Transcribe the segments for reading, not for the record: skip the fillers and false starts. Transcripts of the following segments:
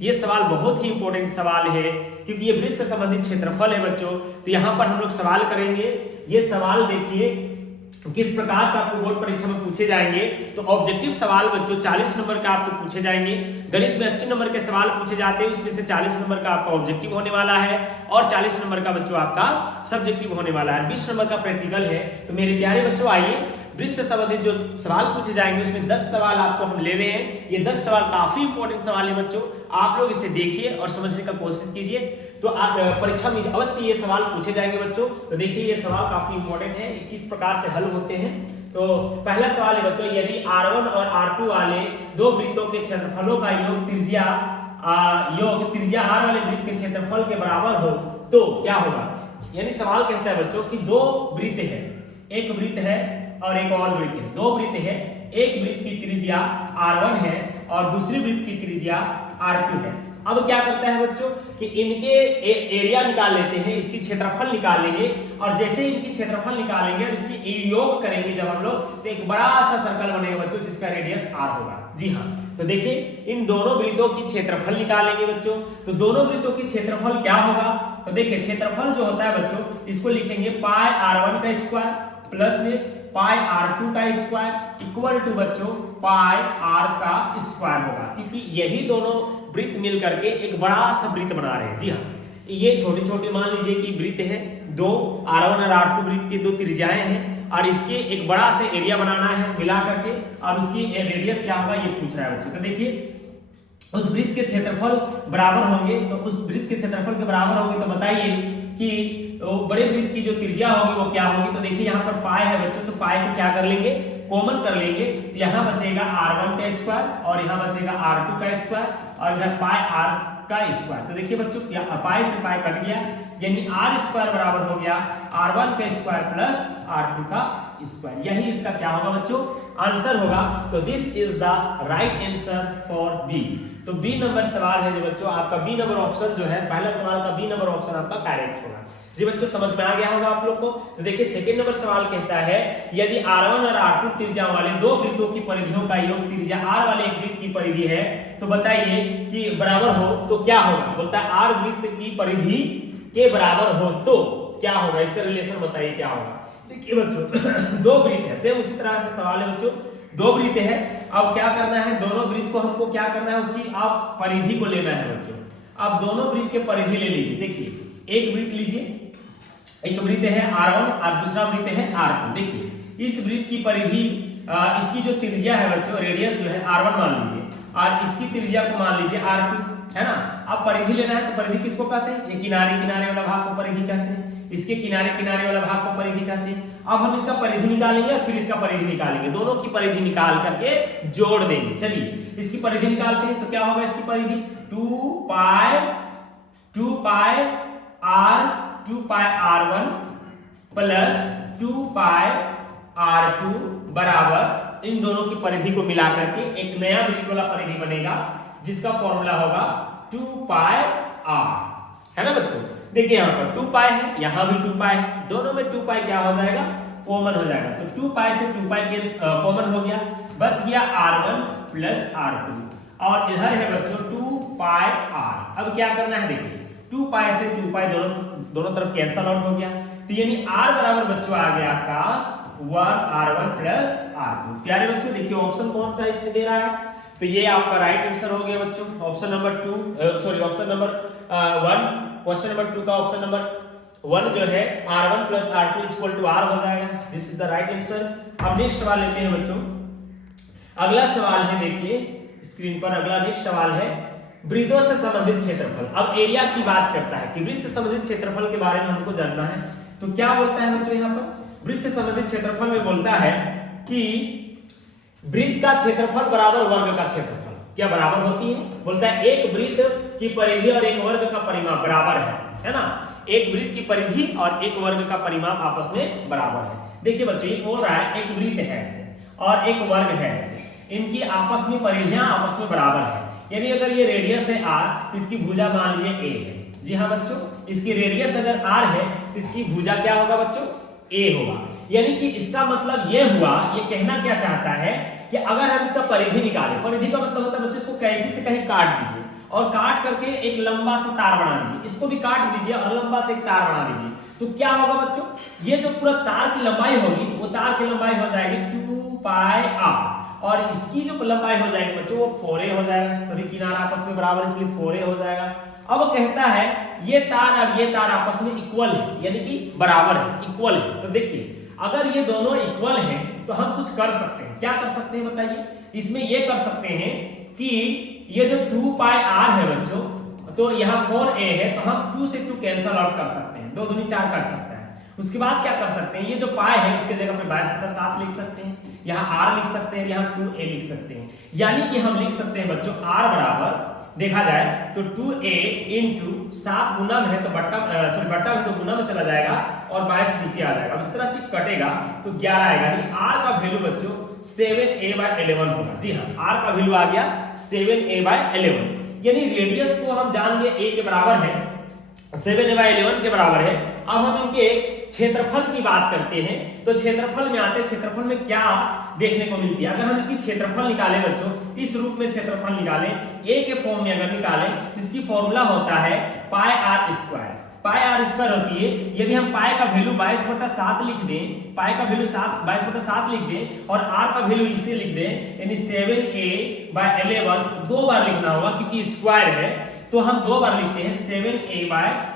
ये सवाल बहुत ही इंपॉर्टेंट सवाल है क्योंकि ये वृत्त से संबंधित क्षेत्रफल है बच्चों। तो यहाँ पर हम लोग सवाल करेंगे। ये सवाल देखिए किस प्रकार से आपको बोर्ड परीक्षा में पूछे जाएंगे। तो ऑब्जेक्टिव सवाल बच्चों 40 नंबर का आपको पूछे जाएंगे। गणित में 80 नंबर के सवाल पूछे जाते हैं, उसमें से 40 नंबर का आपका ऑब्जेक्टिव होने वाला है और 40 नंबर का बच्चों आपका सब्जेक्टिव होने वाला है। 20 नंबर का प्रैक्टिकल है। तो मेरे प्यारे बच्चों आइए वृत्त से संबंधित जो सवाल पूछे जाएंगे उसमें 10 सवाल आपको हम ले रहे हैं। ये 10 सवाल काफी इंपॉर्टेंट सवाल है बच्चों, आप लोग इसे देखिए और समझने का कोशिश कीजिए। तो परीक्षा में अवश्य ये सवाल पूछे जाएंगे बच्चों। तो देखिए ये सवाल काफी इंपॉर्टेंट है, किस प्रकार से हल होते हैं। तो पहला सवाल है बच्चों, यदि R1 और R2 वाले दो वृत्तों के क्षेत्रफलों का योग त्रिज्या R वाले वृत्त के क्षेत्रफल के बराबर हो तो क्या होगा। यानी सवाल कहता है बच्चों कि दो वृत्त है, एक वृत्त है और एक और वृत्त है, दो वृत्त है, एक वृत्त की त्रिज्या R1 है और दूसरी वृत्त की त्रिज्या R2 है। अब क्या करता है बच्चों कि इनके एरिया निकाल लेते हैं, इसकी क्षेत्रफल निकालेंगे और जैसे इनकी क्षेत्रफल निकालेंगे और इसकी योग करेंगे जब हम लोग, तो एक बड़ा सा सर्कल बनेगा बच्चों जिसका रेडियस R होगा। जी हाँ, तो देखिए इन दोनों वृत्तों की क्षेत्रफल निकालेंगे बच्चों। तो दोनों वृत्तों की क्षेत्रफल क्या होगा। तो देखिए क्षेत्रफल जो होता है बच्चों इसको लिखेंगे पाई R1 का स्क्वायर प्लस में पाई R2 का स्क्वायर इक्वल टू बच्चों पाई R का स्क्वायर होगा, क्योंकि यही दोनों वृत्त मिल करके एक बड़ा सा वृत्त बना रहे हैं। जी हाँ, ये छोटे छोटे मान लीजिए कि वृत्त है, दो R1 और R2 वृत्त की दो त्रिज्याएं हैं और इसके एक बड़ा सा एरिया बनाना है मिला करके और उसकी रेडियस क्या होगा ये पूछ रहा है बच्चों। तो देखिए उस वृत्त के क्षेत्रफल बराबर होंगे, तो उस वृत्त के क्षेत्रफल के बराबर होंगे तो बताइए कि बड़े वृत्त की जो त्रिज्या होगी वो क्या होगी। तो देखिए यहाँ पर पाई है बच्चों, तो पाई को क्या कर लेंगे, कॉमन कर लेंगे। तो यहाँ बचेगा R1 का स्क्वायर और यहाँ बचेगा R2 का स्क्वायर और इधर पाई R का स्क्वायर। तो देखिए बच्चों पाई से पाई कट गया, यानी R स्क्वायर बराबर हो गया R1 का स्क्वायर प्लस R2 का स्क्वायर। यही इसका क्या होगा बच्चों, आंसर होगा। तो this is the right answer for B. तो बी नंबर सवाल है जो बच्चों आपका बी नंबर ऑप्शन जो है, पहला सवाल का बी नंबर ऑप्शन आपका करेक्ट होगा। जी बच्चों समझ में आ गया होगा आप लोग को। तो देखिए सेकंड नंबर सवाल कहता है यदि R1 और R2 त्रिज्या वाले दो वृत्तों की परिधियों का योग त्रिज्या R वाले एक वृत्त की परिधि है तो बताइए कि बराबर हो तो क्या होगा। बोलता है R वृत्त की परिधि के बराबर हो तो क्या होगा, इसका रिलेशन बताइए क्या होगा। देखिए बच्चों दो वृत्त है, सेम उसी तरह से सवाल है बच्चों, दो वृत्त है। अब क्या करना है, दोनों वृत्त को हमको क्या करना है, उसकी आप परिधि को लेना है बच्चों। अब दोनों वृत्त के परिधि ले लीजिए। देखिए एक वृत्त लीजिए, एक वृत्त है R1 और दूसरा वृत्त है R2। देखिए इस वृत्त की परिधि इसकी जो त्रिज्या है बच्चों, रेडियस जो है R1 मान लीजिए और इसकी त्रिज्या को मान लीजिए R2, है ना। अब परिधि लेना है तो परिधि किसको कहते हैं, ये किनारे किनारे वाला भाग को परिधि कहते हैं, इसके किनारे किनारे वाला भाग को परिधि कहते हैं। अब हम इसका परिधि निकालेंगे और फिर इसका परिधि निकालेंगे, दोनों की परिधि निकाल करके जोड़ देंगे। चलिए इसकी परिधि निकालते हैं तो क्या होगा, इसकी परिधि 2 पाई R1 प्लस 2 पाई R2 बराबर इन दोनों की परिधि को मिला करके एक नया वृत्त वाला परिधि बनेगा जिसका फॉर्मूला होगा 2 पाई R, है ना बच्चों। देखिए यहाँ पर 2 पाई है, यहाँ भी 2 पाई है, दोनों में 2 पाई क्या हो जाएगा, कॉमन हो जाएगा। तो 2 पाई से 2 पाई के कॉमन हो गया, बच गया R1 प्लस R2 और इधर है बच्चों 2 पाई R। अब क्या करना है, देखिए 2 पाई से 2 पाई दोनों तरफ कैंसल आउट हो गया, तो यानी R बराबर बच्चों आ गया आपका 1 R1 प्लस R2। प्यारे बच्चों देखिए ऑप्शन कौन सा इसमें दे रहा है, तो ये आपका राइट आंसर हो गया बच्चों। ऑप्शन नंबर 1, क्वेश्चन नंबर 2 का ऑप्शन नंबर 1 जो है R1 plus R2 equal to R हो जाएगा। This is the right answer. अब नेक्स्ट सवाल लेते हैं बच्चों। अगला सवाल है, देखिए स्क्रीन पर अगला नेक्स्ट सवाल है वृत्तों से संबंधित क्षेत्रफल। अब एरिया की बात करता है कि वृत्त से संबंधित क्षेत्रफल के बारे में हमको जानना है। तो क्या बोलता है बच्चों, यहाँ पर वृत्त से संबंधित क्षेत्रफल में बोलता है कि वृत्त का क्षेत्रफल बराबर वर्ग का क्षेत्रफल। क्या बराबर होती है, बोलता है एक वृत्त की परिधि और एक वर्ग का परिमाप बराबर है ना। एक वृत्त की परिधि और एक वर्ग का परिमाप आपस में बराबर है। देखिए बच्चों ये बोल रहा है एक वृत्त है ऐसे और एक वर्ग है ऐसे, इनकी आपस में परिधियां आपस में बराबर है। यानी अगर ये रेडियस है R तो इसकी भुजा मान लीजिए A है। जी हाँ बच्चों, इसकी रेडियस अगर R है तो इसकी भुजा क्या होगा बच्चों, A होगा। यानी कि इसका मतलब ये हुआ, ये कहना क्या चाहता है कि अगर हम इसका परिधि निकालें, परिधि का मतलब होता है बच्चों इसको कैंची से कहीं काट दीजिए और काट करके एक लंबा सा तार बना दीजिए, इसको भी काट दीजिए और लंबा से एक तार बना दीजिए। तो क्या होगा बच्चों, ये जो पूरा तार की लंबाई होगी वो तार की लंबाई हो जाएगी 2 पाई r, और इसकी जो लंबाई हो जाएगी बच्चों वो 4a हो जाएगा, सभी किनारा आपस में बराबर इसलिए 4a हो जाएगा। अब कहता है ये तार और ये तार आपस में इक्वल है, यानी कि बराबर है, इक्वल है। तो देखिए अगर ये दोनों इक्वल हैं तो हम कुछ कर सकते हैं, क्या कर सकते हैं बताइए, इसमें ये कर सकते हैं कि ये जो 2 पाई r है बच्चों, तो यहाँ 4a है तो हम 2 से 2 कैंसल आउट कर सकते हैं, 2 दूनी 4 कर सकते हैं। उसके बाद क्या कर सकते हैं, ये जो पाई है इसके जगह पे 22/7 लिख सकते हैं, यहाँ r लिख सकते हैं, यहाँ 2a लिख सकते हैं। यानी कि हम लिख सकते हैं बच्चों r बराबर देखा जाए तो 2a इंटू 7 गुना में है तो बट्टा बट्टा में तो गुना में चला जाएगा और 22 नीचे आ जाएगा। इस तरह से कटेगा तो 11 आएगा, यानी r का वैल्यू बच्चों 7a/11 होगा। जी हाँ, r का वैल्यू आ गया 7a/11, यानी रेडियस को हम जान गए a के बराबर है, 7a/11 के बराबर है। अब हम इनके क्षेत्रफल की बात करते हैं, तो क्षेत्रफल में आते हैं, क्षेत्रफल में क्या देखने को मिलती है। अगर हम इसकी क्षेत्रफल निकालें बच्चों, इस रूप में क्षेत्रफल निकालें, a के फॉर्म में अगर निकालें तो इसकी फॉर्मूला होता है पाई r स्क्वायर, पाई r स्क्वायर होती है। यदि हम पाई का वैल्यू 22/7 लिख दें, पाई का वैल्यू 22/7 लिख दें और r का वैल्यू इसे लिख दें, यानी 7a/11 दो बार लिखना होगा क्योंकि स्क्वायर है, तो हम दो बार लिखते हैं 7a/11।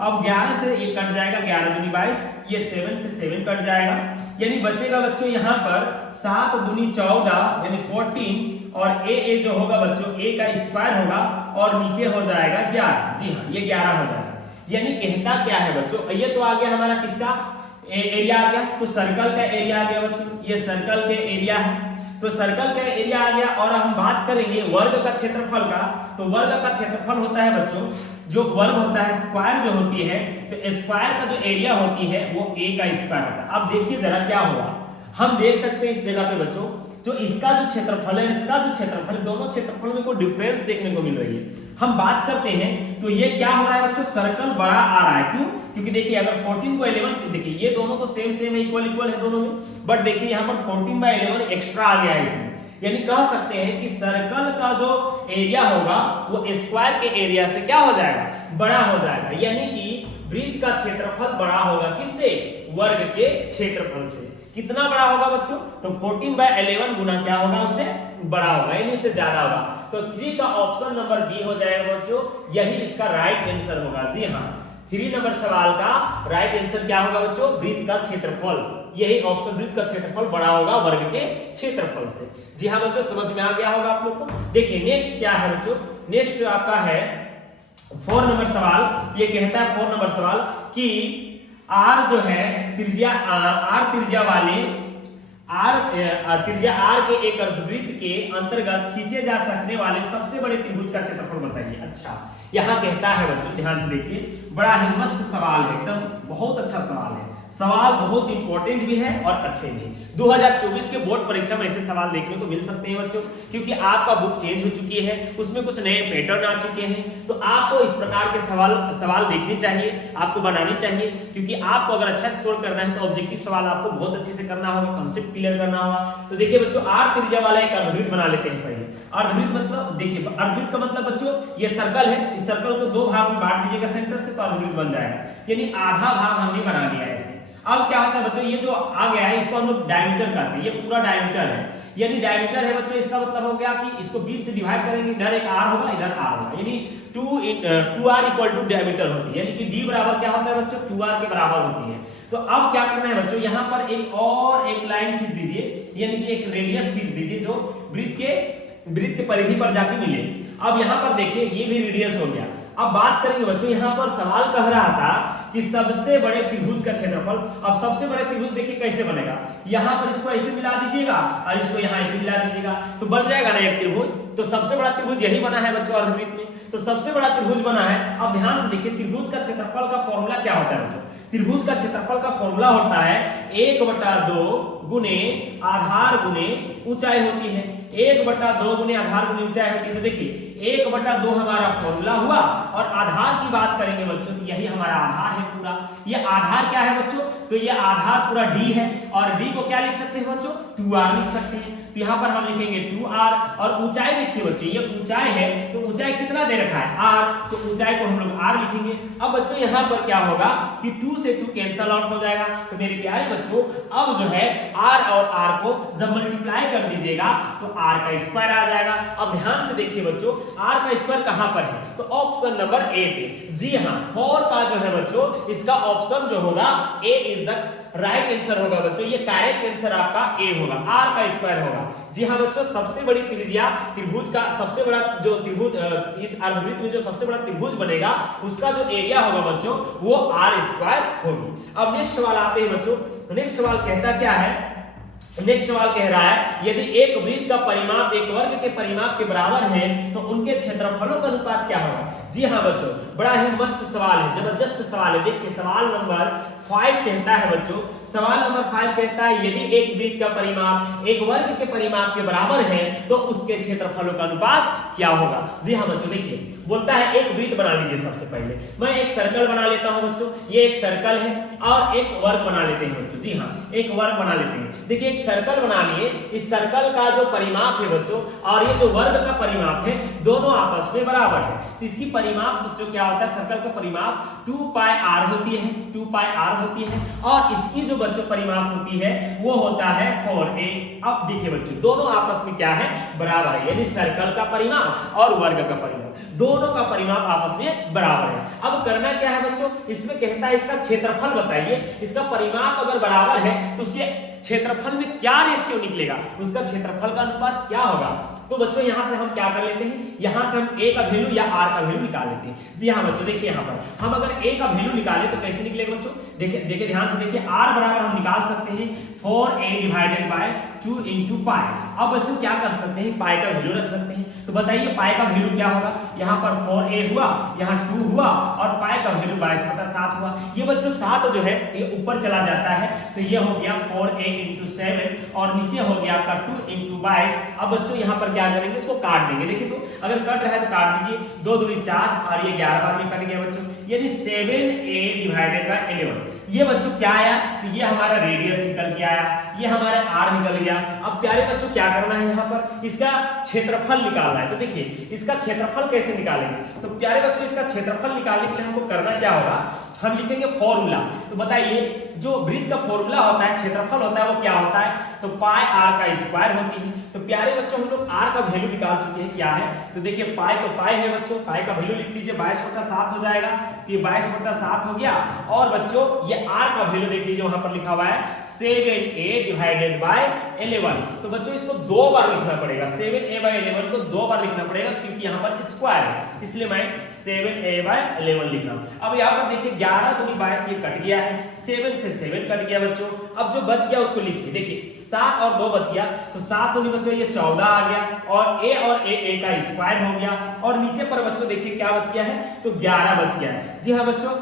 अब 11 से ये कट जाएगा, 11 दूनी 22, ये 7 से 7 कट जाएगा, यानी बचेगा बच्चों यहाँ पर 7 दूनी 14 यानी 14, और a जो होगा बच्चों a का स्क्वायर होगा और नीचे हो जाएगा 11। जी हाँ, ये 11 हो जाएगा। यानी कहता क्या है बच्चों, ये तो आ गया हमारा किसका एरिया आ गया, तो सर्कल का एरिया आ गया बच्चों, ये सर्कल के एरिया है, तो सर्कल का एरिया आ गया। और हम बात करेंगे वर्ग का क्षेत्रफल का, तो वर्ग का क्षेत्रफल होता है बच्चों, जो वर्ग होता है स्क्वायर जो होती है, तो स्क्वायर का जो एरिया होती है वो a का स्क्वायर होता है। अब देखिए जरा क्या होगा, हम देख सकते हैं इस जगह पे बच्चों, जो इसका जो क्षेत्रफल है, इसका जो क्षेत्रफल है, दोनों क्षेत्रफल में कोई डिफरेंस देखने को मिल रही है। हम बात करते हैं तो ये क्या हो रहा है बच्चों, सर्कल बड़ा आ रहा है, क्यों, क्योंकि देखिए अगर 14 को 11 से, देखिए ये दोनों तो सेम है, इक्वल है दोनों में, बट देखिए यहाँ पर 14/11 एक्स्ट्रा आ गया है इसमें, यानी कह सकते हैं कि सर्कल का जो एरिया होगा वो स्क्वायर के एरिया से क्या हो जाएगा, बड़ा हो जाएगा। यानी कि वृत्त का क्षेत्रफल बड़ा होगा किससे, वर्ग के क्षेत्रफल से। कितना बड़ा होगा बच्चों, तो 14/11 गुना क्या होगा, उससे बड़ा होगा, यानी उससे ज्यादा होगा। तो 3 का ऑप्शन नंबर बी हो जाएगा बच्चों, यही इसका राइट आंसर होगा। जी हाँ, 3 नंबर सवाल का राइट आंसर क्या होगा बच्चों, वृत्त का क्षेत्रफल, यही ऑप्शन, वृत्त का क्षेत्रफल बड़ा होगा वर्ग के क्षेत्रफल से। जी हाँ बच्चों, समझ में आ गया होगा आप लोग को। देखिए नेक्स्ट क्या है बच्चों, नेक्स्ट आपका है 4 नंबर सवाल। ये कहता है 4 नंबर सवाल कि r जो है त्रिज्या r त्रिज्या वाले त्रिज्या r के एक अर्धवृत्त के अंतर्गत खींचे जा सकने वाले सबसे बड़े त्रिभुज का क्षेत्रफल बताइए। अच्छा, यहाँ कहता है बच्चों, ध्यान से देखिए, बड़ा ही मस्त सवाल है, एकदम बहुत अच्छा सवाल है, सवाल बहुत इंपॉर्टेंट भी है और अच्छे भी। 2024 के बोर्ड परीक्षा में ऐसे सवाल देखने को मिल सकते हैं बच्चों, क्योंकि आपका बुक चेंज हो चुकी है, उसमें कुछ नए पैटर्न आ चुके हैं, तो आपको इस प्रकार के सवाल देखने चाहिए, आपको बनानी चाहिए, क्योंकि आपको अगर अच्छा स्कोर करना है तो ऑब्जेक्टिव सवाल आपको बहुत अच्छे से करना होगा, कांसेप्ट क्लियर करना होगा। तो देखिए बच्चों, r त्रिज्या वाला एक अर्धवृत्त बना लेते हैं पहले। अर्धवृत्त मतलब, देखिए अर्धवृत्त का मतलब बच्चों, ये सर्कल है, इस सर्कल को दो भाग में बांट दीजिएगा सेंटर से, तो अर्धवृत्त बन जाएगा, यानी आधा भाग हमने बना लिया है ऐसे। अब क्या होता है बच्चों, ये जो आ गया है इसको हम लोग डायमीटर कहते हैं, ये पूरा डायमीटर है, यानी डायमीटर है बच्चों, इसका मतलब हो गया कि इसको बीच से डिवाइड करेंगे, इधर एक r होगा, इधर r होगा, यानी 2r इक्वल टू डायमीटर होती है, यानी कि d बराबर क्या होता है बच्चों, 2r के बराबर होती है। तो अब क्या करना है बच्चों, यहाँ पर एक लाइन खींच दीजिए, यानी कि एक रेडियस खींच दीजिए जो वृत्त के परिधि पर जाके मिले। अब यहाँ पर देखिए ये भी रेडियस हो गया। अब बात करेंगे बच्चों, यहाँ पर सवाल कह रहा था कि सबसे बड़े त्रिभुज का क्षेत्रफल। अब सबसे बड़े त्रिभुज देखिए कैसे बनेगा, यहाँ पर इसको ऐसे मिला दीजिएगा और इसको यहाँ ऐसे मिला दीजिएगा, तो बन जाएगा ना एक त्रिभुज। तो सबसे बड़ा त्रिभुज यही बना है बच्चों अर्धवृत्त में, तो सबसे बड़ा त्रिभुज बना है। अब ध्यान से देखिए, त्रिभुज का क्षेत्रफल का फॉर्मूला क्या होता है बच्चों, त्रिभुज का क्षेत्रफल का फॉर्मूला होता है 1/2 गुने आधार गुने ऊंचाई होती है, 1/2 गुने आधार गुने ऊंचाई होती है। तो देखिए 1/2 हमारा फॉर्मूला हुआ, और आधार की बात करेंगे बच्चों तो यही हमारा आधार है पूरा। ये आधार क्या है बच्चों, तो ये आधार पूरा d है, और d को क्या लिख सकते हैं बच्चों, 2r लिख सकते हैं। तो यहाँ पर हम लिखेंगे 2r, और ऊंचाई देखिए बच्चों, ये ऊंचाई है तो ऊंचाई कितना दे रखा है r, तो ऊंचाई को हम लोग r लिखेंगे। अब बच्चों यहाँ पर क्या होगा कि 2 से 2 कैंसल आउट हो जाएगा, तो मेरे प्यारे बच्चों अब जो है r और r को जब मल्टीप्लाई कर दीजिएगा तो r का स्क्वायर आ जाएगा। अब ध्यान से देखिए बच्चों, r का स्क्वायर कहां पर है, तो ऑप्शन नंबर ए पे। जी हां, 4 का जो है बच्चों इसका ऑप्शन जो होगा ए इज द राइट आंसर होगा बच्चों, ये करेक्ट आंसर आपका ए होगा, r का स्क्वायर होगा। जी हां बच्चों, सबसे बड़ी त्रिज्या त्रिभुज का सबसे बड़ा जो त्रिभुज इस अर्धवृत्त में जो सबसे बड़ा त्रिभुज बनेगा उसका जो एरिया होगा बच्चों वो r स्क्वायर होगी। अब नेक्स्ट सवाल आते हैं बच्चों, नेक्स्ट सवाल कहता क्या है, नेक्स्ट सवाल कह रहा है यदि एक वृत्त का परिमाप एक वर्ग के परिमाप के बराबर है तो उनके क्षेत्रफलों का अनुपात क्या होगा। जी हां बच्चों, बड़ा ही मस्त सवाल है, जबरदस्त सवाल है। देखिए सवाल नंबर 5 कहता है बच्चों, सवाल नंबर 5 कहता है यदि एक वृत्त का परिमाप एक वर्ग के परिमाप के बराबर है तो उसके क्षेत्रफलों का अनुपात क्या होगा। जी हां बच्चों, देखिए बोलता है एक वृत्त बना लीजिए। सबसे पहले मैं एक सर्कल बना लेता हूं बच्चों, ये एक सर्कल है और एक वर्ग बना लेते हैं बच्चों। जी हां, एक वर्ग बना लेते हैं। देखिए एक सर्कल बना लिए, इस सर्कल का जो परिमाप है बच्चों और ये जो वर्ग का परिमाप है दोनों आपस में बराबर है, तो इसकी परिमाप बच्चों क्या होता है, सर्कल का परिमाप 2 पाई r होती है, 2 पाई r होती है, और इसकी जो बच्चों परिमाप होती है वो होता है 4a। अब देखिए बच्चों दोनों आपस में क्या है, बराबर है, यानी सर्कल का परिमाप और वर्ग का परिमाप दोनों का परिमाप आपस में बराबर है। अब करना क्या है बच्चों, इसमें कहता है इसका क्षेत्रफल बताइए, इसका परिमाप अगर बराबर है तो उसके क्षेत्रफल में क्या रेशियो निकलेगा, उसका क्षेत्रफल का अनुपात क्या होगा। तो बच्चों यहां से हम क्या कर लेते हैं, यहां से हम a का वैल्यू या r का वैल्यू निकाल लेते हैं। जी हां बच्चों, देखिए यहां पर हम अगर a का वैल्यू निकालें तो कैसे निकलेगा बच्चों, देखिए ध्यान से देखिए, r बराबर हम निकाल सकते हैं 4a डिवाइडेड बाय 2 into पाई। अब बच्चों क्या कर सकते हैं, पाई का वैल्यू रख सकते हैं। तो बताइए पाई का वैल्यू क्या होगा, यहां पर 4a हुआ, यहां 2 हुआ और पाई का वैल्यू 22/7 हुआ। ये बच्चों 7 जो है ये ऊपर चला जाता है तो ये हो गया 4a into 7 और नीचे हो गया आपका 2 into 22। अब बच्चों यहां पर क्या करेंगे, इसको काट देंगे। देखिए तो अगर कट रहा है तो काट दीजिए, 2 दूनी 4 और ये 11 बार में कट गया बच्चों, यानी 7a डिवाइडेड बाय 11। ये बच्चों क्या आया, तो ये हमारा रेडियस निकल के आया, ये हमारा r निकल गया। अब प्यारे बच्चों क्या करना है, यहाँ पर इसका क्षेत्रफल निकालना है। तो देखिए इसका क्षेत्रफल कैसे निकालेंगे, तो प्यारे बच्चों इसका क्षेत्रफल निकालने के लिए हमको करना क्या होगा, हम लिखेंगे फॉर्मूला। तो बताइए जो वृत्त का फॉर्मूला होता है, क्षेत्रफल होता है वो क्या होता है, तो पाई r का स्क्वायर होती है। तो प्यारे बच्चों हम लोग r का वैल्यू निकाल चुके हैं, क्या है, तो देखिए पाई तो पाई है बच्चों, पाई का वैल्यू लिख दीजिए 22/7 हो जाएगा, तो ये 22/7 हो गया। और बच्चों ये r का वैल्यू देख लीजिए वहां पर लिखा हुआ है 7a डिवाइडेड बाय 11। तो बच्चों इसको 2 बार लिखना पड़ेगा, 7a/11 को 2 बार लिखना पड़ेगा क्योंकि यहाँ पर स्क्वायर है, इसलिए मैं 7a/11 लिख रहा हूँ। अब यहाँ पर देखिए 11 दूनी 22 ये कट गया है, 7 से 7 कट गया बच्चों। अब जो बच गया उसको लिखिए, देखिए 7 और 2 बच गया, तो 7 दूनी बच्चों ये 14 आ गया और a का स्क्वायर हो गया। और नीचे पर बच्चों देखिए क्या बच गया है, तो 11 बच गया है। जी हाँ बच्चों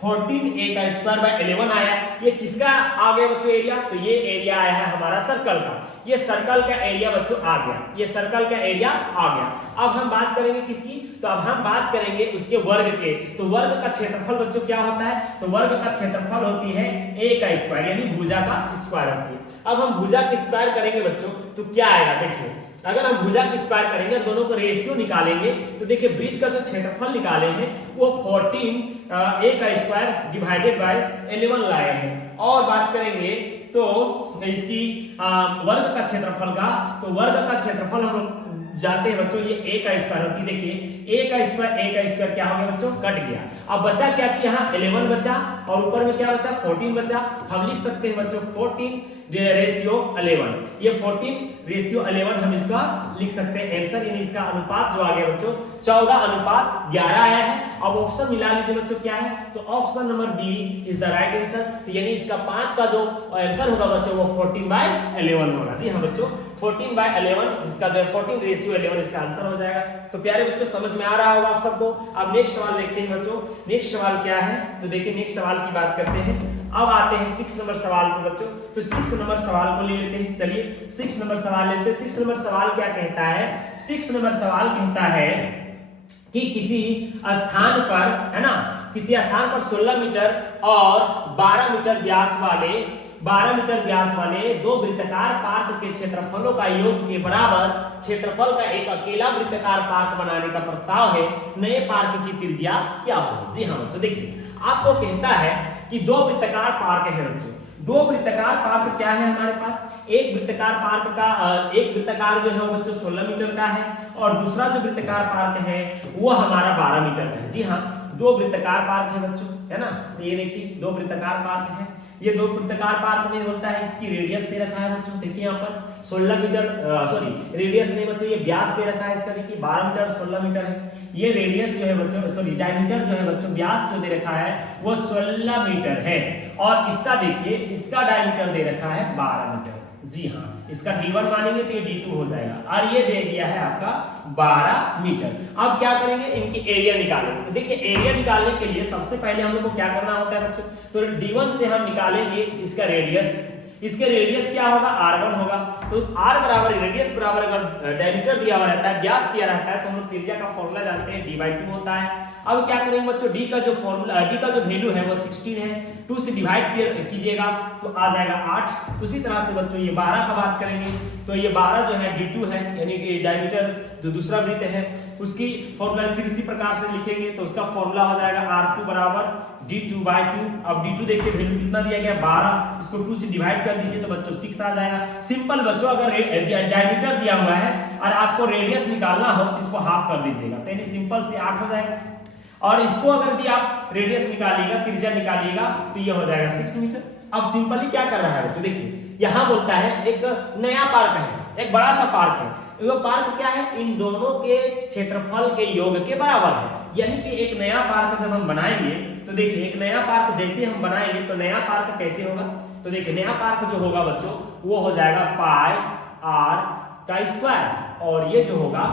14a का स्क्वायर बाय 11 आया। ये किसका आ गया बच्चों एरिया, तो ये एरिया आया है हमारा सर्कल का, ये सर्कल का एरिया बच्चों आ गया, ये सर्कल का एरिया आ गया। अब हम बात करेंगे किसकी, तो अब हम बात करेंगे उसके वर्ग के। तो वर्ग का क्षेत्रफल बच्चों क्या होता है, तो वर्ग का क्षेत्रफल होती है a का स्क्वायर, यानी भुजा का स्क्वायर होती है। अब हम भुजा की स्क्वायर करेंगे बच्चों तो क्या आएगा, देखिए अगर हम भुजा की स्क्वायर करेंगे दोनों को रेशियो निकालेंगे तो देखिए वृत्त का जो क्षेत्रफल निकाले हैं वो 14 a का स्क्वायर डिवाइडेड बाय 11 लाए हैं। और बात करेंगे तो इसकी वर्ग का क्षेत्रफल का, तो वर्ग का क्षेत्रफल हम लोग जानते हैं बच्चों ये a का स्क्वायर होती है। देखिए a का स्क्वायर क्या हो गया बच्चों, कट गया। अब बचा क्या चीज, यहाँ 11 बचा और ऊपर में क्या बचा 14 बचा। हम लिख सकते हैं बच्चों 14 रेशियो 11, ये 14:11 हम इसका लिख सकते हैं आंसर, यानी इसका अनुपात जो आ गया बच्चों 14:11 आया है। अब ऑप्शन मिला लीजिए बच्चों क्या है, तो option number B is the right answer. तो यानी इसका 5 का जो आंसर होगा बच्चों वो 14/11 होगा। जी हाँ बच्चों 14/11 इसका जो है 14:11 इसका आंसर हो जाएगा। तो प्यारे बच्चों समझ में आ रहा होगा आप सबको। अब नेक्स्ट सवाल देखते हैं बच्चों, नेक्स्ट सवाल क्या है, तो देखिए नेक्स्ट सवाल की बात करते हैं। अब आते हैं 6 नंबर सवाल पे बच्चों, तो 6 नंबर सवाल को ले लेते हैं। चलिए 6 नंबर सवाल लेते हैं। 6 नंबर सवाल क्या कहता है, 6 नंबर सवाल कहता है कि किसी स्थान पर, है ना, किसी स्थान पर 16 मीटर और 12 मीटर व्यास वाले 12 मीटर व्यास वाले दो वृत्ताकार पार्क के क्षेत्रफलों का योग के बराबर क्षेत्रफल का एक अकेला वृत्ताकार पार्क बनाने का प्रस्ताव है, नए पार्क की त्रिज्या क्या होगी? जी हाँ बच्चों, देखिए आपको कहता है कि दो वृत्ताकार पार्क है बच्चों। दो वृत्ताकार पार्क क्या है हमारे पास? एक वृत्ताकार पार्क का एक वृत्ताकार जो है वो बच्चों 16 मीटर का है और दूसरा जो वृत्ताकार पार्क है वो हमारा 12 मीटर का है। जी हाँ, दो वृत्ताकार पार्क है बच्चों, है ना। तो ये देखिए दो वृत्ताकार पार्क है। ये दो वृत्ताकार पार्क में बोलता है इसकी रेडियस दे रखा है बच्चों, देखिए यहाँ पर 16 मीटर, सॉरी रेडियस नहीं बच्चों, ये व्यास दे रखा है इसका, देखिए 12 मीटर 16 मीटर है। ये रेडियस जो है बच्चों, सॉरी डायमीटर जो है बच्चों, व्यास जो दे रखा है वो 16 मीटर है और इसका देखिए इसका डायमीटर दे रखा है 12 मीटर। जी हाँ, इसका d1 मानेंगे तो ये d2 हो जाएगा और ये दे दिया है आपका 12 मीटर। अब क्या करेंगे, इनकी एरिया निकालेंगे। तो देखिए एरिया निकालने के लिए सबसे पहले हम लोग को क्या करना होता है बच्चों, तो d1 से हम निकालेंगे इसका रेडियस। इसके रेडियस क्या होगा, r1 होगा। तो r बराबर रेडियस बराबर अगर डायमीटर दिया हुआ रहता है, व्यास दिया रहता है, तो हम लोग त्रिज्या का फॉर्मूला जानते हैं d/2 होता है। अब क्या करेंगे बच्चों, d का जो फॉर्मूला, d का जो वैल्यू है वो 16 है, 2 से डिवाइड कीजिएगा तो आ जाएगा 8। उसी तरह से बच्चों ये 12 का बात करेंगे तो ये 12 जो है d2 है, यानी कि डायमीटर जो दूसरा वृत्त है उसकी फॉर्मूला फिर उसी प्रकार से लिखेंगे तो उसका फॉर्मूला हो जाएगा r2 बराबर d2/2। अब d2 देखिए वैल्यू कितना दिया गया 12, इसको 2 से डिवाइड कर दीजिए तो बच्चों 6 आ जाएगा। सिंपल बच्चों, अगर डायमीटर दिया हुआ है और आपको रेडियस निकालना हो तो इसको हाफ कर दीजिएगा, तो यानी सिंपल से 8 हो जाएगा। और इसको अगर भी आप रेडियस निकालिएगा, त्रिज्या निकालिएगा तो ये हो जाएगा 6 मीटर। अब सिंपली क्या कर रहा है बच्चों, देखिए यहाँ बोलता है एक नया पार्क है, एक बड़ा सा पार्क है। वो पार्क क्या है, इन दोनों के क्षेत्रफल के योग के बराबर है। यानी कि एक नया पार्क जब हम बनाएंगे तो देखिए एक नया पार्क जैसे हम बनाएंगे तो नया पार्क कैसे होगा, तो देखिए नया पार्क जो होगा बच्चों वो हो जाएगा पाई r का स्क्वायर, और ये जो होगा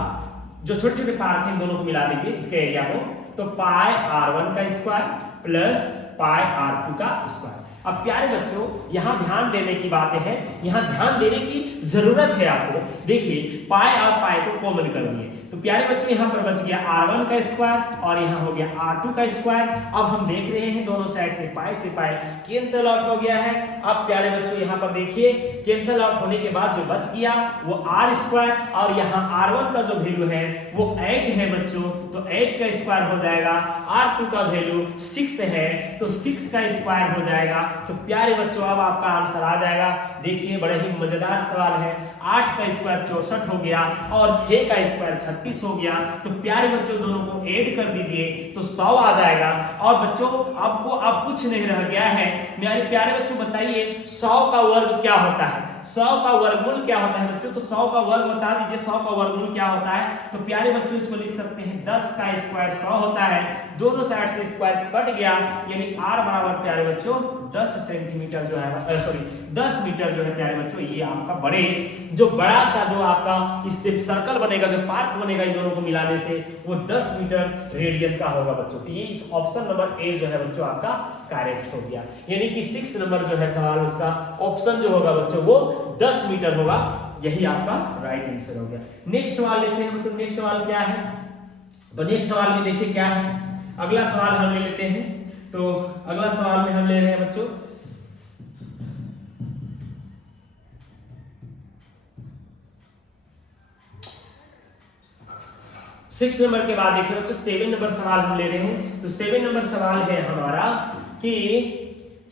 जो छोटे छोटे पार्क हैं इन दोनों को मिला दीजिए इसके एरिया को, तो पाई r1 का स्क्वायर प्लस पाई r2 का स्क्वायर। अब प्यारे बच्चों यहाँ ध्यान देने की बात है, यहाँ ध्यान देने की जरूरत है आपको। देखिए पाई और पाई को कॉमन कर दिए तो प्यारे बच्चों यहाँ पर बच गया r1 का स्क्वायर और यहाँ हो गया r2 का स्क्वायर। अब हम देख रहे हैं दोनों साइड से पाई कैंसिल आउट हो गया है। अब प्यारे बच्चों यहाँ पर देखिए कैंसिल आउट होने के बाद जो बच गया वो r स्क्वायर और यहाँ r1 का जो वैल्यू है वो 8 है बच्चों, तो 8 का स्क्वायर हो जाएगा। r2 का वैल्यू 6 है तो 6 का स्क्वायर हो जाएगा। तो प्यारे बच्चों अब आपका आंसर आ जाएगा। देखिए बड़े ही मजेदार सवाल है। 8 का स्क्वायर 64 हो गया और 6 का स्क्वायर 36 हो गया। तो प्यारे बच्चों दोनों को ऐड कर दीजिए तो 100 आ जाएगा। और बच्चों आपको अब कुछ नहीं रह गया है। मेरे प्यारे बच्चों बताइए 100 का वर्ग क्या होता है, 100 का वर्गमूल क्या होता है बच्चों, तो 100 का वर्ग बता दीजिए। 100 का वर्गमूल क्या होता है, तो प्यारे बच्चों इसको लिख सकते हैं 10 का स्क्वायर 100 होता है। दोनों साइड से स्क्वायर कट गया यानी r बराबर प्यारे बच्चों 10 सेंटीमीटर जो है, सॉरी 10 मीटर जो है प्यारे बच्चों, ये आपका बड़ा सा जो आपका इससे सर्कल बनेगा, जो पार्क बनेगा इन दोनों को मिलाने से, वो 10 मीटर रेडियस का होगा बच्चों। तो ये इस ऑप्शन नंबर ए जो है बच्चों आपका करेक्ट हो गया। यानी कि 6 नंबर जो है सवाल उसका ऑप्शन जो होगा बच्चों वो 10 मीटर होगा। यही आपका राइट आंसर हो गया। नेक्स्ट सवाल लेते हैं। तो नेक्स्ट सवाल क्या है, तो नेक्स्ट सवाल में देखिए क्या है। अगला सवाल हम ले लेते हैं। तो अगला सवाल में हम ले रहे हैं बच्चों 6 नंबर के बाद देखिए बच्चों 7 नंबर सवाल हम ले रहे हैं। तो 7 नंबर सवाल है हमारा कि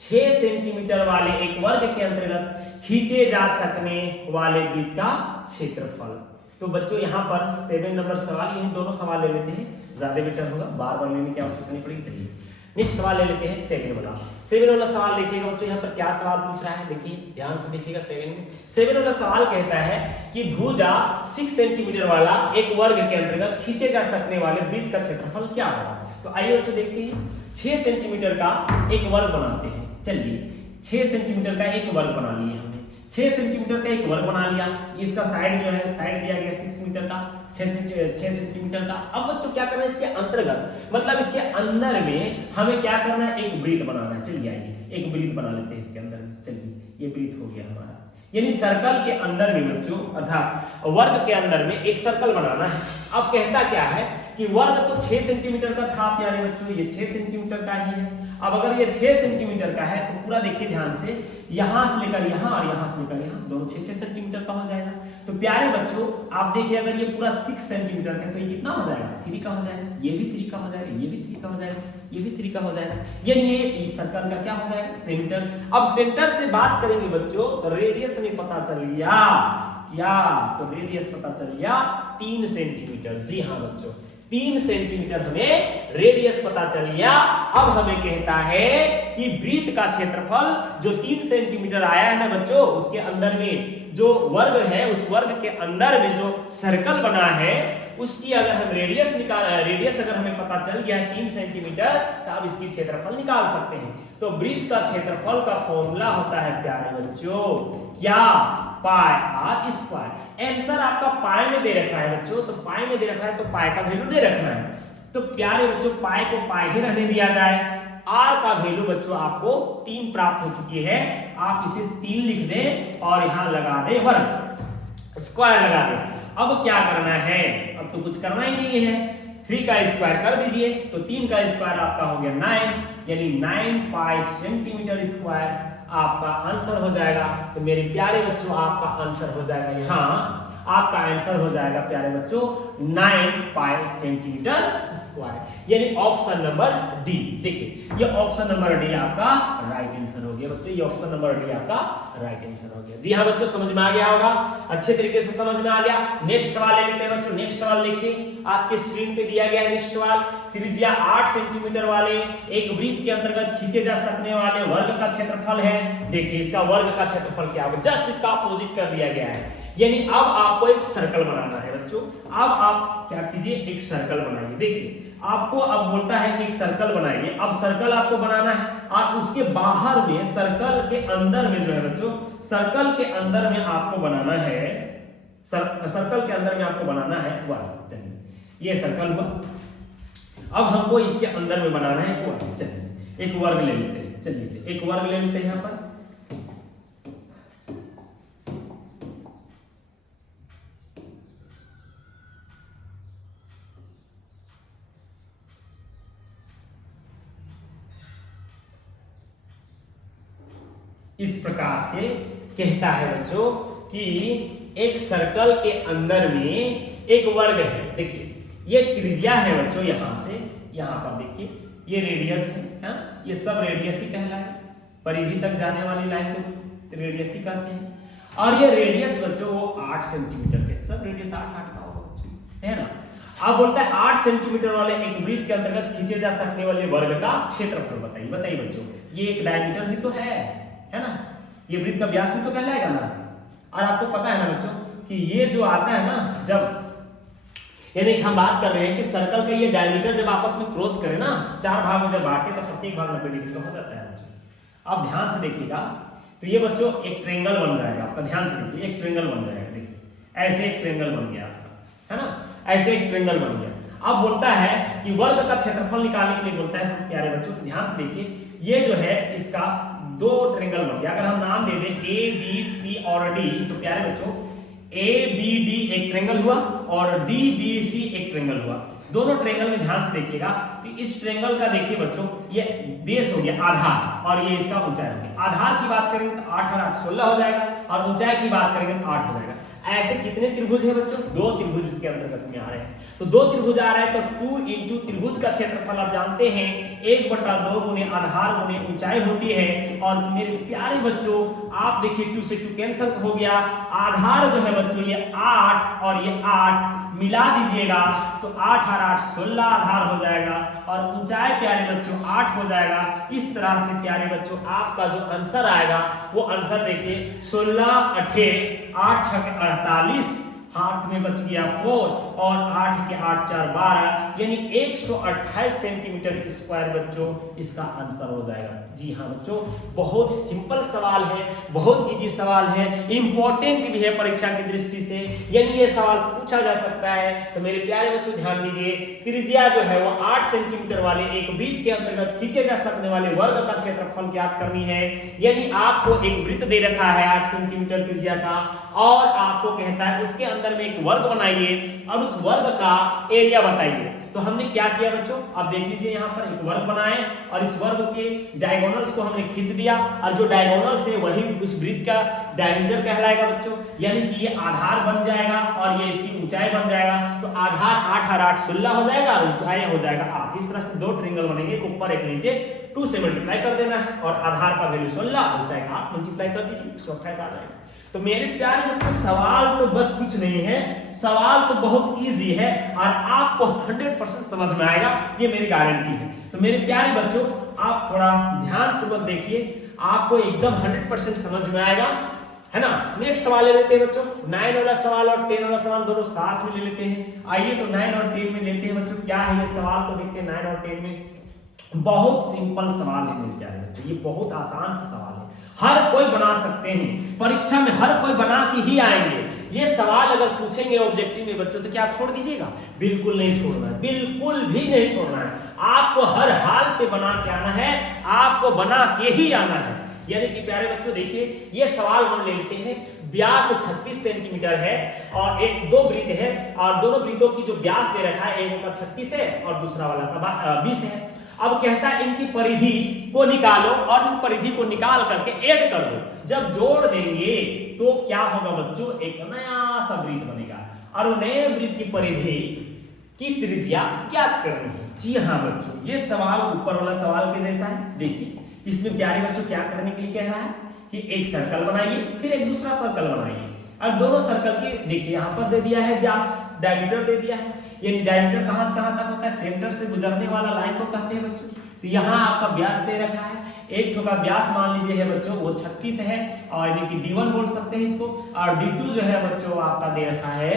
6 सेंटीमीटर वाले एक वर्ग के अंतर्गत खींचे जा सकने वाले वृत्त का क्षेत्रफल। तो बच्चों यहाँ पर 7 नंबर सवाल, इन दोनों सवाल ले लेते हैं, ज्यादा बेटर होगा, बार बार लेने की आवश्यकता नहीं पड़ेगी। चलिए नेक्स्ट सवाल ले लेते हैं 7 वाला। 7 वाला सवाल देखिएगा बच्चों, यहाँ पर क्या सवाल पूछ रहा है, देखिए ध्यान से देखिएगा। 7 वाला सवाल कहता है कि भुजा 6 सेंटीमीटर वाला एक वर्ग के अंतर्गत खींचे जा सकने वाले वृत्त का क्षेत्रफल क्या होगा। तो आइए बच्चों देखते हैं। 6 सेंटीमीटर का एक वर्ग बनाते हैं। चलिए 6 सेंटीमीटर का एक वर्ग बना लिए हमने। 6 सेंटीमीटर का एक वर्ग बना लिया। इसका साइड जो है साइड दिया गया 6 मीटर का, 6 सेंटीमीटर का। अब बच्चों क्या करना है, इसके अंतर्गत मतलब इसके अंदर में हमें क्या करना है, एक वृत्त बनाना है। चलिए आइए एक वृत्त बना लेते हैं इसके अंदर में। चलिए ये वृत्त हो गया हमारा, यानी सर्कल के अंदर में बच्चों अर्थात वर्ग के अंदर में एक सर्कल बनाना है। अब कहता क्या है कि वर्ग तो 6 सेंटीमीटर का था प्यारे बच्चों, ये 6 सेंटीमीटर का ही है। अब अगर ये 6 सेंटीमीटर का है तो पूरा देखिए ध्यान से, यहां से लेकर यहां और यहां से लेकर यहां दोनों 6-6 सेंटीमीटर का हो जाएगा। तो प्यारे बच्चों आप देखिए अगर ये पूरा 6 सेंटीमीटर का है तो ये कितना हो जाएगा, 3 का हो जाएगा, ये भी 3 का हो जाएगा, ये भी 3 का हो जाएगा, ये भी 3 का हो जाएगा, यानी ये इस सर्कल का क्या हो जाएगा, सेंटर। अब सेंटर से बात करेंगे बच्चों तो रेडियस हमें पता चल गया क्या, तो रेडियस पता चल गया 3 सेंटीमीटर। जी हाँ बच्चों 3 सेंटीमीटर हमें रेडियस पता चल गया। अब हमें कहता है कि वृत्त का क्षेत्रफल जो 3 सेंटीमीटर आया है ना बच्चों, उसके अंदर में जो वर्ग है, उस वर्ग के अंदर में जो सर्कल बना है उसकी अगर हम रेडियस अगर हमें पता चल गया है 3 सेंटीमीटर, तो अब इसकी क्षेत्रफल निकाल सकते हैं। तो वृत्त का क्षेत्रफल का फॉर्मूला होता है प्यारे बच्चों क्या, पाई आर स्क्वायर। आंसर आपका पाई में दे रखा है बच्चों, तो पाई में दे रखा है तो पाई का वैल्यू दे रखना है। तो प्यारे बच्चों पाई को पाई ही रहने दिया जाए। आर का वैल्यू बच्चों आपको 3 प्राप्त हो चुकी है, आप इसे 3 लिख दें और यहां लगा दे वर्ग, स्क्वायर लगा दे। अब क्या करना है, अब तो कुछ करना ही नहीं है, 3 का स्क्वायर कर दीजिए तो 3 का स्क्वायर आपका हो गया 9, यानी 9 पाई सेंटीमीटर स्क्वायर आपका आंसर हो जाएगा। तो मेरे प्यारे बच्चों आपका आंसर हो जाएगा, यहाँ आपका आंसर हो जाएगा प्यारे बच्चों 9 पाई सेंटीमीटर स्क्वायर, यानी ऑप्शन नंबर डी। देखिए ये ऑप्शन नंबर डी आपका राइट आंसर हो गया बच्चों, ये ऑप्शन नंबर डी आपका राइट आंसर हो गया। जी हाँ बच्चों समझ में आ गया होगा, अच्छे तरीके से समझ में आ गया। नेक्स्ट सवाल ले लेते हैं बच्चों। नेक्स्ट सवाल देखिए आपके स्क्रीन पे दिया गया है। नेक्स्ट सवाल, त्रिज्या 8 सेंटीमीटर वाले एक वृत्त के अंतर्गत खींचे जा सकने वाले वर्ग का क्षेत्रफल है। देखिए इसका वर्ग का क्षेत्रफल क्या होगा, जस्ट इसका अपोजिट कर दिया गया है, यानी अब आपको एक सर्कल बनाना है बच्चों। अब आप क्या कीजिए, एक सर्कल बनाइए। देखिए आपको अब बोलता है कि एक सर्कल बनाइए। अब सर्कल आपको बनाना है और उसके बाहर में सर्कल के अंदर में जो है बच्चों, सर्कल के अंदर में आपको बनाना है, सर्कल के अंदर में आपको बनाना है वर्ग। चलिए ये सर्कल हुआ, अब हमको इसके अंदर में बनाना है एक वर्ग। चलिए एक वर्ग ले लेते हैं, चलिए एक वर्ग ले लेते हैं यहाँ पर। इस प्रकार से कहता है बच्चों कि एक सर्कल के अंदर में एक वर्ग है। देखिए ये त्रिज्या है बच्चों, यहां से यहां पर देखिए ये रेडियस है, ये सब रेडियस ही कहलाए, परिधि तक जाने वाली लाइन को रेडियस ही कहते हैं। और ये रेडियस बच्चों वो 8 सेंटीमीटर के, सब रेडियस 8 का होगा बच्चों, है ना। अब बोलता है 8 सेंटीमीटर वाले एक वृत्त के अंतर्गत खींचे जा सकने वाले वर्ग का क्षेत्रफल बताइए। बताइए बच्चों, ये एक डायमीटर भी तो है ना, ये वृत्त का व्यास भी तो कहलाएगा ना। और आपको पता है ना बच्चों कि ये जो आता है ना, जब यानी हम बात कर रहे हैं कि सर्कल का ये डायमीटर जब आपस में क्रॉस करे ना, 4 भाग में जब बांटे तो प्रत्येक भाग 90 डिग्री का हो जाता है बच्चों। अब ध्यान से देखिएगा तो ये बच्चों एक ट्रायंगल बन जाएगा आपका, ध्यान से देखिए एक ट्रायंगल बन जाएगा। देखिए ऐसे एक ट्रायंगल बन गया आपका, है ना, ऐसे एक ट्रायंगल बन गया। अब बोलता है कि वर्ग का क्षेत्रफल निकालने के लिए बोलता है प्यारे बच्चों, तो ध्यान से देखिए ये जो है इसका 2 ट्रायंगल बन गया। अगर हम नाम दे दें ए बी सी और डी, तो प्यारे बच्चों ए बी डी एक ट्रायंगल हुआ और डी बी सी एक ट्रायंगल हुआ। दोनों ट्रायंगल में ध्यान से देखिएगा तो इस ट्रायंगल का देखिए बच्चों ये बेस हो गया आधार और ये इसका ऊंचाई हो गया। आधार की बात करेंगे तो 8 और 8 16 हो जाएगा और ऊंचाई की बात करेंगे तो 8 हो जाएगा। ऐसे कितने त्रिभुज है बच्चों, 2 त्रिभुज इसके अंतर्गत में आ रहे हैं। तो 2 त्रिभुज आ रहे हैं तो 2 इंटू त्रिभुज का क्षेत्रफल आप जानते हैं 1/2 गुने आधार गुने ऊंचाई होती है। और मेरे प्यारे बच्चों आप देखिए 2 से 2 कैंसिल हो गया, आधार जो है बच्चों ये 8 और ये 8 मिला दीजिएगा तो 8 और 8 16 आधार हो जाएगा और ऊंचाई प्यारे बच्चों 8 हो जाएगा। इस तरह से प्यारे बच्चों आपका जो आंसर आएगा वो आंसर देखिए 16 8 8 6 48, 8 में बच गया 4 और 8 के 8 4 12, यानी 128 सेंटीमीटर स्क्वायर बच्चों इसका आंसर हो जाएगा। जी हाँ बच्चों बहुत सिंपल सवाल है, बहुत इजी सवाल है, इंपॉर्टेंट भी है परीक्षा की दृष्टि से, यानी ये सवाल पूछा जा सकता है। तो मेरे प्यारे बच्चों ध्यान दीजिए, त्रिज्या जो है वो 8 सेंटीमीटर वाले एक वृत्त के अंतर्गत खींचे जा सकने वाले वर्ग का क्षेत्रफल ज्ञात करनी है। यानी आपको एक वृत्त दे रखा है 8 सेंटीमीटर त्रिज्या का और आपको कहता है उसके अंदर में एक वर्ग बनाइए और उस वर्ग का एरिया बताइए। तो हमने क्या किया बच्चों, अब देख लीजिए यहाँ पर एक वर्ग बनाए और इस वर्ग के डायगोनल्स को हमने खींच दिया और जो डायगोनल्स है वही उस वृत्त का डायमीटर कहलाएगा बच्चों, यानी कि ये आधार बन जाएगा और ये इसकी ऊंचाई बन जाएगा। तो आधार 8 और 8 16 हो जाएगा और ऊंचाई हो जाएगा 8। इस तरह से दो ट्रायंगल बनेंगे, एक ऊपर एक नीचे, 2 से मल्टीप्लाई कर देना है और आधार का वैल्यू 16 ऊंचाई का 8 मल्टीप्लाई कर दीजिए, 128 आ जाएगा। तो मेरे प्यारे बच्चों सवाल तो बस कुछ नहीं है, सवाल तो बहुत इजी है और आपको 100% समझ में आएगा, ये मेरी गारंटी है। तो मेरे प्यारे बच्चों आप थोड़ा ध्यानपूर्वक देखिए, आपको एकदम 100% समझ में आएगा, है ना। नेक्स्ट सवाल ले लेते हैं बच्चों, 9 वाला सवाल और 10 वाला सवाल दोनों साथ में ले लेते हैं। आइए तो 9 और 10 में लेते हैं बच्चों, क्या है ये सवाल को देखते हैं। 9 और 10 में बहुत सिंपल सवाल है मेरे प्यारे बच्चों, ये बहुत आसान सा सवाल है, हर कोई बना सकते हैं, परीक्षा में हर कोई बना के ही आएंगे। ये सवाल अगर पूछेंगे ऑब्जेक्टिव में बच्चों तो क्या आप छोड़ दीजिएगा? बिल्कुल नहीं छोड़ना है, बिल्कुल भी नहीं छोड़ना है। आपको हर हाल पे बना के आना है, आपको बना के ही आना है। यानी कि प्यारे बच्चों देखिए, ये सवाल हम ले लेते हैं, व्यास 36 सेंटीमीटर है और एक दो वृत्त है और दोनों वृत्तों की जो व्यास दे रखा है, एक का 36 है और दूसरा वाला का 20 है। अब कहता है इनकी परिधि को निकालो और इन परिधि को निकाल करके ऐड कर दो। जब जोड़ देंगे तो क्या होगा बच्चों, एक नया सा वृत्त बनेगा और नए वृत्त की परिधि की त्रिज्या ज्ञात करनी है। जी हाँ बच्चों, ये सवाल ऊपर वाला सवाल के जैसा है। देखिए इसमें प्यारे बच्चों क्या करने के लिए कह रहा है कि एक सर्कल बनाइए, फिर एक दूसरा सर्कल बनाइए और दोनों सर्कल की देखिए यहाँ पर दे दिया है व्यास, डायमीटर दे दिया है। यानी डायमीटर कहां से कहां तक होता है, सेंटर से गुजरने वाला लाइन को कहते हैं बच्चों। तो यहाँ आपका व्यास दे रखा है, एक छोटा व्यास मान लीजिए है बच्चों वो 36 है और यानी कि D1 बोल सकते हैं इसको, और D2 जो है बच्चों आपका दे रखा है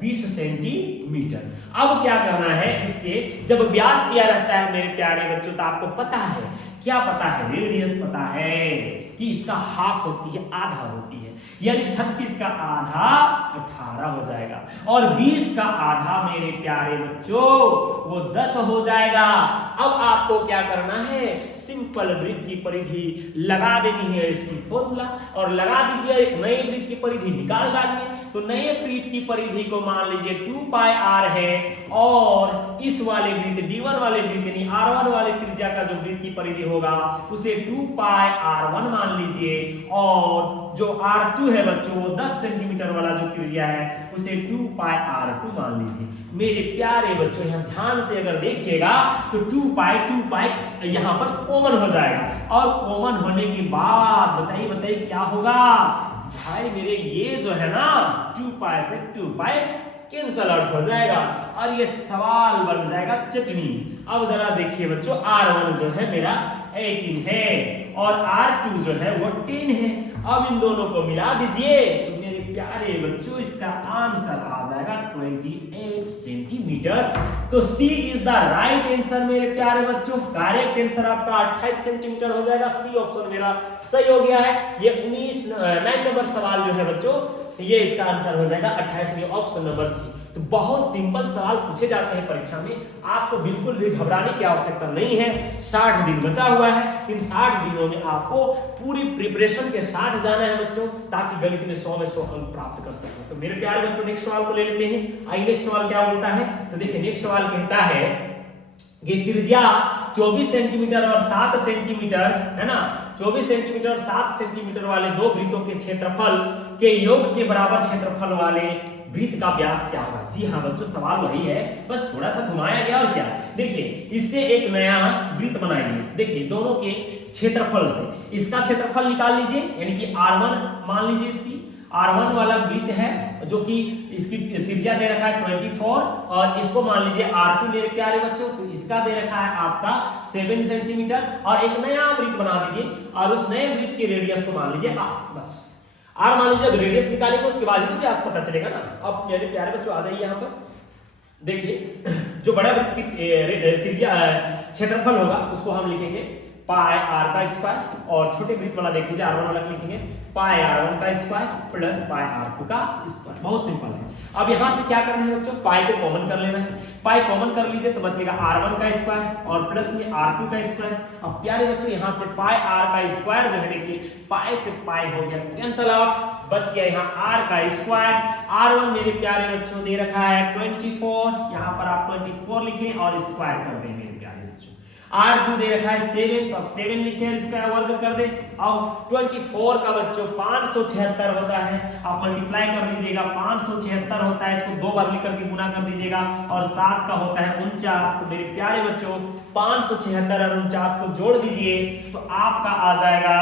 20 सेंटीमीटर। अब क्या करना है, इसके जब व्यास दिया रहता है मेरे प्यारे बच्चों तो आपको पता है, क्या पता है, रेडियस पता है कि इसका हाफ होती है, आधा होती है। यानी 36 का आधा 18 हो जाएगा और 20 का आधा मेरे प्यारे बच्चों वो 10 हो जाएगा। अब आपको क्या करना है, सिंपल वृत्त की परिधि लगा देनी है, इसकी फॉर्मूला और लगा दीजिए, एक नए वृत्त की परिधि निकाल डालिए। तो नए वृत्त की परिधि को मान लीजिए 2πr है और इस वाले वृत्त D1 वाले वृत्त यानी R1 वाले त्रिज्या का जो वृत्त की परिधि होगा उसे 2πr1 मान लीजिए और जो R2 है बच्चों वो 10 सेंटीमीटर वाला जो त्रिज्या है उसे 2πr2 मान लीजिए। मेरे प्यारे बच्चों यहाँ ध्यान से अगर देखिएगा तो 2π यहाँ पर कॉमन हो जाएगा और कॉमन होने के बाद बताइए क्या होगा भाई मेरे, ये जो है ना 2π से 2π कैंसल आउट हो जाएगा और ये सवाल बन जाएगा चटनी। अब जरा देखिए बच्चों, R1 जो है मेरा 18 है और R2 जो है वो 10 है। अब इन दोनों को मिला दीजिए तो मेरे प्यारे बच्चों इसका आंसर आ जाएगा 28 सेंटीमीटर। तो C is the right answer मेरे प्यारे बच्चों, करेक्ट आंसर आपका 28 सेंटीमीटर हो जाएगा। सी ऑप्शन मेरा सही हो गया है। ये 9 नंबर सवाल जो है बच्चों ये इसका आंसर हो जाएगा 28, ये ऑप्शन नंबर सी। तो बहुत सिंपल सवाल पूछे जाते हैं परीक्षा में, आपको बिल्कुल भी घबराने की आवश्यकता नहीं है। 60 दिन बचा हुआ है, इन 60 दिनों में आपको पूरी प्रिपरेशन के साथ जाना है बच्चों, ताकि गणित में 100 में 100 अंक प्राप्त कर सकें। तो मेरे प्यारे बच्चों नेक्स्ट सवाल को ले लेते हैं। आइए नेक्स्ट सवाल क्या बोलता है, तो देखिए नेक्स्ट सवाल कहता है कि त्रिज्या 24 सेंटीमीटर और 7 सेंटीमीटर है ना, 24 सेंटीमीटर और 7 सेंटीमीटर वाले दो वृत्तों के क्षेत्रफल के योग के बराबर क्षेत्रफल वाले वृत्त का व्यास क्या होगा। जी हाँ बच्चों सवाल वही है, बस थोड़ा सा घुमाया गया और क्या। देखिए इससे एक नया वृत्त बनाइए, देखिए दोनों के क्षेत्रफल से इसका क्षेत्रफल निकाल लीजिए, यानी कि R1 मान लीजिए, इसकी R1 वाला वृत्त है जो कि इसकी त्रिज्या दे रखा है 24 और इसको मान लीजिए R2 मेरे प्यारे बच्चों, तो इसका दे रखा है आपका 7 सेंटीमीटर और एक नया वृत्त बना दीजिए और उस नए वृत्त की रेडियस को मान लीजिए R। बस R मान लीजिए, रेडियस निकालेंगे उसके बाद ही तो व्यास पता चलेगा ना। अब मेरे प्यारे बच्चों आ जाइए यहाँ पर, देखिए जो बड़ा वृत्त की त्रिज्या क्षेत्रफल होगा उसको हम लिखेंगे पाई आर का स्क्वायर, और छोटे वृत्त वाला देख लीजिए r1 वाला लिखेंगे पाई r1 का स्क्वायर प्लस पाई r2 का स्क्वायर। बहुत सिंपल है। अब यहां से क्या करना है बच्चों, पाई को कॉमन कर लेना है। पाई कॉमन कर लीजिए तो बचेगा r1 का स्क्वायर और प्लस में r2 का स्क्वायर। अब प्यारे बच्चों यहां से पाई r का स्क्वायर जो है देखिए पाई से पाई हो गया कैंसिल आउट, बच गया यहाँ r का स्क्वायर। r1 मेरे प्यारे बच्चों दे रखा है 24, यहाँ पर आप 24 लिखें और स्क्वायर कर दें मेरे प्यारे बच्चों। r2 दे रखा है 7, तो अब 7 लिखे और इसका वर्ग कर दे। अब 24 का बच्चों 576 होता है, आप मल्टीप्लाई कर लीजिएगा, 576 होता है, इसको 2 बार लिख करके गुना कर दीजिएगा, और 7 का होता है 49। तो मेरे प्यारे बच्चों 576 और 49 को जोड़ दीजिए तो आपका आ जाएगा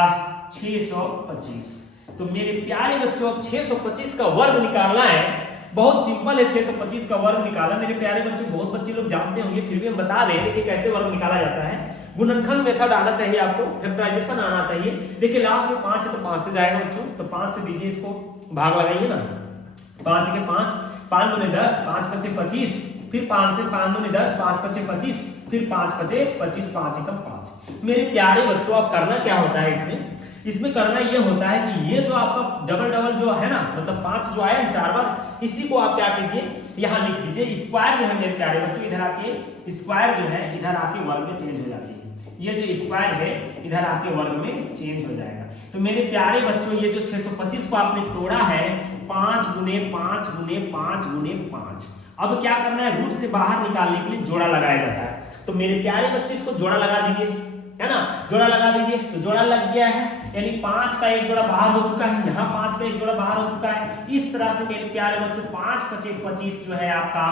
625। तो मेरे प्यारे बच्चों अब 625 का वर्ग निकालना है, बहुत सिंपल है। 625 का वर्ग निकाला मेरे प्यारे बच्चों, बहुत बच्चे लोग जानते होंगे, फिर भी हम बता रहे हैं देखिए कैसे वर्ग निकाला जाता है। गुणनखंड मेथड आना चाहिए आपको, फैक्टराइजेशन आना चाहिए। देखिए लास्ट में 5 है तो 5 से जाएगा बच्चों, तो 5 से दीजिए, इसको भाग लगाइए ना, 5 के 5, 5 दूने 10, 5 पचे 25, फिर 5 से 5 दूने 10, 5 पचे 25, फिर 5 पचे 25, 5 एकम 5। मेरे प्यारे बच्चों अब करना क्या होता है इसमें करना ये होता है कि ये जो आपका डबल डबल जो है ना, मतलब 5 जो आया 4 बार, इसी को आप क्या कीजिए यहाँ लिख दीजिए। स्क्वायर जो है मेरे प्यारे बच्चों इधर आके स्क्वायर जो है इधर आके वर्ग में चेंज हो जाती है। ये जो स्क्वायर है इधर आके वर्ग में चेंज हो जाएगा। तो मेरे प्यारे बच्चों ये जो 625 को आपने तोड़ा है 5 गुने 5 गुने 5 गुने 5। अब क्या करना है, रूट से बाहर निकालने के लिए जोड़ा लगाया जाता है। तो मेरे प्यारे बच्चे इसको जोड़ा लगा दीजिए, है ना, जोड़ा लगा दीजिए। तो जोड़ा लग गया है, यानी 5 का एक जोड़ा बाहर हो चुका है, यहाँ 5 का एक जोड़ा बाहर हो चुका है। इस तरह से मेरे प्यारे बच्चों 5 पचे 25 जो है आपका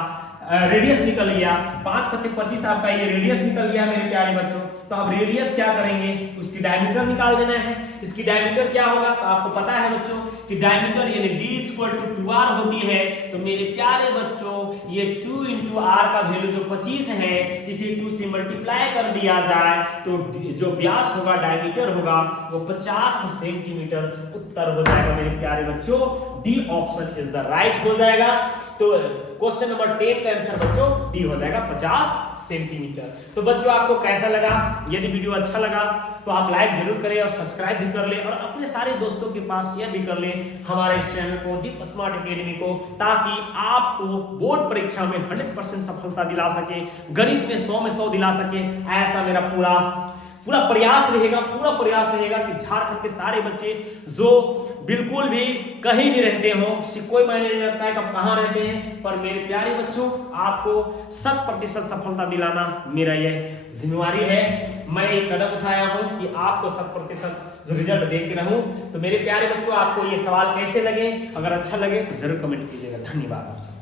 रेडियस निकल गया। 5 पचे 25 आपका ये रेडियस निकल गया मेरे प्यारे बच्चों। तो अब रेडियस क्या करेंगे, उसकी डायमीटर निकाल देना है। इसकी डायमीटर क्या होगा, तो आपको पता है बच्चों कि डायमीटर यानी d = 2r होती है। तो मेरे प्यारे बच्चों ये 2 × r का वैल्यू जो 25 है, इसे 2 से मल्टीप्लाई कर दिया जाए तो जो व्यास होगा, डायमीटर होगा, वो 50 सेंटीमीटर उत्तर हो जाएगा मेरे प्यारे बच्चों। D option is the right हो जाएगा। तो क्वेश्चन नंबर 10 का आंसर बच्चों डी हो जाएगा 50 सेंटीमीटर। तो बच्चों आपको कैसा लगा, यदि वीडियो अच्छा लगा तो आप लाइक जरूर करें और सब्सक्राइब भी कर लें और अपने सारे दोस्तों के पास शेयर भी कर लें हमारे इस चैनल को, दीप स्मार्ट एकेडमी को, ताकि आपको बोर्ड परीक्षा में 100% सफलता दिला सके, गणित में 100 में 100 दिला सके। ऐसा मेरा पूरा प्रयास रहेगा कि झारखंड के सारे बच्चे जो बिल्कुल भी कहीं भी रहते हो, कोई मायने नहीं रखता है कब कहाँ रहते हैं, पर मेरे प्यारे बच्चों आपको 100% सफलता दिलाना मेरा यह जिम्मेवारी है। मैं एक कदम उठाया हूं कि आपको 100% रिजल्ट दे के रहूं। तो मेरे प्यारे बच्चों आपको ये सवाल कैसे लगे, अगर अच्छा लगे तो जरूर कमेंट कीजिएगा। धन्यवाद आप सब।